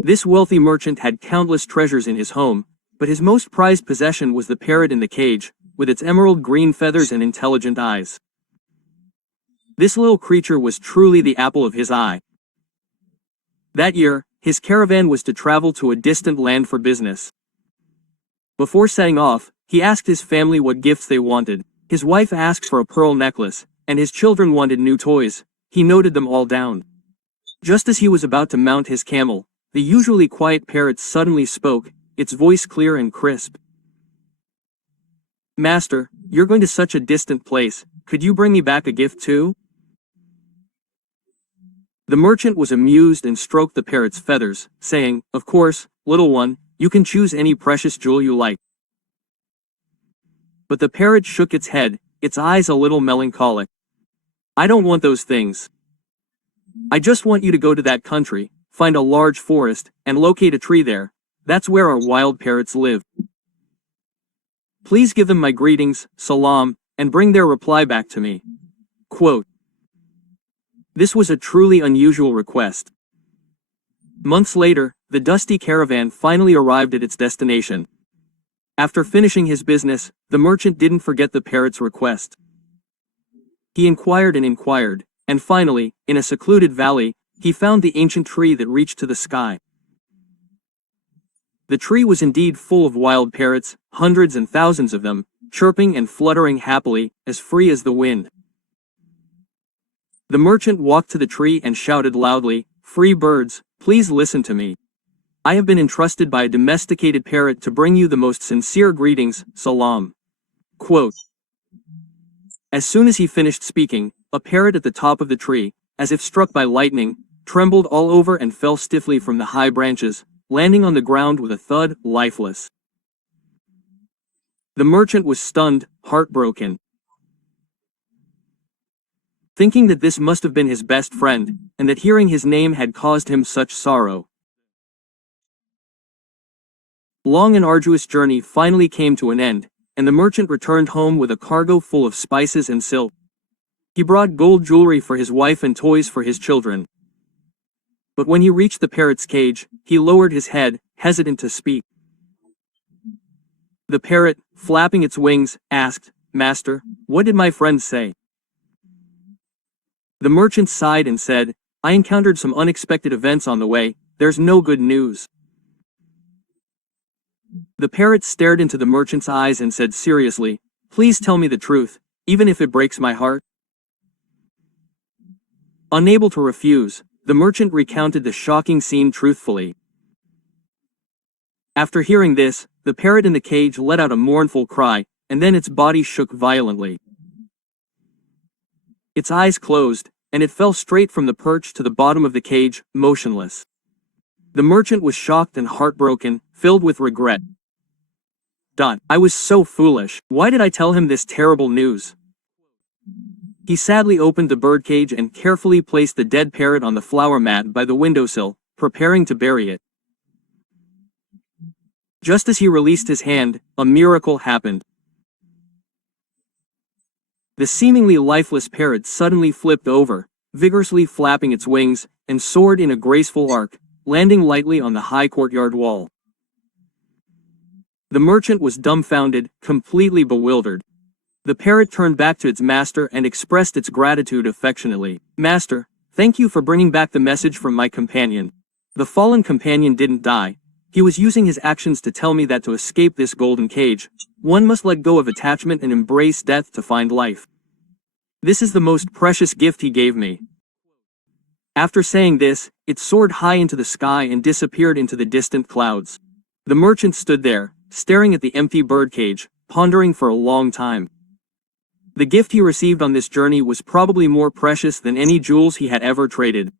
This wealthy merchant had countless treasures in his home, but his most prized possession was the parrot in the cage, with its emerald green feathers and intelligent eyes. This little creature was truly the apple of his eye. That year, his caravan was to travel to a distant land for business. Before setting off, he asked his family what gifts they wanted. His wife asked for a pearl necklace, and his children wanted new toys. He noted them all down. Just as he was about to mount his camel, the usually quiet parrot suddenly spoke, its voice clear and crisp. "Master, you're going to such a distant place, could you bring me back a gift too?" The merchant was amused and stroked the parrot's feathers, saying, "Of course, little one, you can choose any precious jewel you like." But the parrot shook its head, its eyes a little melancholic. "I don't want those things. I just want you to go to that country, find a large forest, and locate a tree there. That's where our wild parrots live. Please give them my greetings, salam, and bring their reply back to me." Quote. This was a truly unusual request. Months later, the dusty caravan finally arrived at its destination. After finishing his business, the merchant didn't forget the parrot's request. He inquired, and finally, in a secluded valley, he found the ancient tree that reached to the sky. The tree was indeed full of wild parrots, hundreds and thousands of them, chirping and fluttering happily, as free as the wind. The merchant walked to the tree and shouted loudly, "Free birds, please listen to me. I have been entrusted by a domesticated parrot to bring you the most sincere greetings, salam." Quote. As soon as he finished speaking, a parrot at the top of the tree, as if struck by lightning, trembled all over and fell stiffly from the high branches, landing on the ground with a thud, lifeless. The merchant was stunned, heartbroken. Thinking that this must have been his best friend, and that hearing his name had caused him such sorrow. Long and arduous journey finally came to an end, and the merchant returned home with a cargo full of spices and silk. He brought gold jewelry for his wife and toys for his children. But when he reached the parrot's cage, he lowered his head, hesitant to speak. The parrot, flapping its wings, asked, "Master, what did my friend say?" The merchant sighed and said, "I encountered some unexpected events on the way, there's no good news." The parrot stared into the merchant's eyes and said seriously, "Please tell me the truth, even if it breaks my heart." Unable to refuse, the merchant recounted the shocking scene truthfully. After hearing this, the parrot in the cage let out a mournful cry, and then its body shook violently. Its eyes closed, and it fell straight from the perch to the bottom of the cage, motionless. The merchant was shocked and heartbroken, filled with regret. "I was so foolish. Why did I tell him this terrible news?" He sadly opened the birdcage and carefully placed the dead parrot on the flower mat by the windowsill, preparing to bury it. Just as he released his hand, a miracle happened. The seemingly lifeless parrot suddenly flipped over, vigorously flapping its wings, and soared in a graceful arc, landing lightly on the high courtyard wall. The merchant was dumbfounded, completely bewildered. The parrot turned back to its master and expressed its gratitude affectionately. "Master, thank you for bringing back the message from my companion. The fallen companion didn't die. He was using his actions to tell me that to escape this golden cage, one must let go of attachment and embrace death to find life. This is the most precious gift he gave me." After saying this, it soared high into the sky and disappeared into the distant clouds. The merchant stood there, staring at the empty birdcage, pondering for a long time. The gift he received on this journey was probably more precious than any jewels he had ever traded.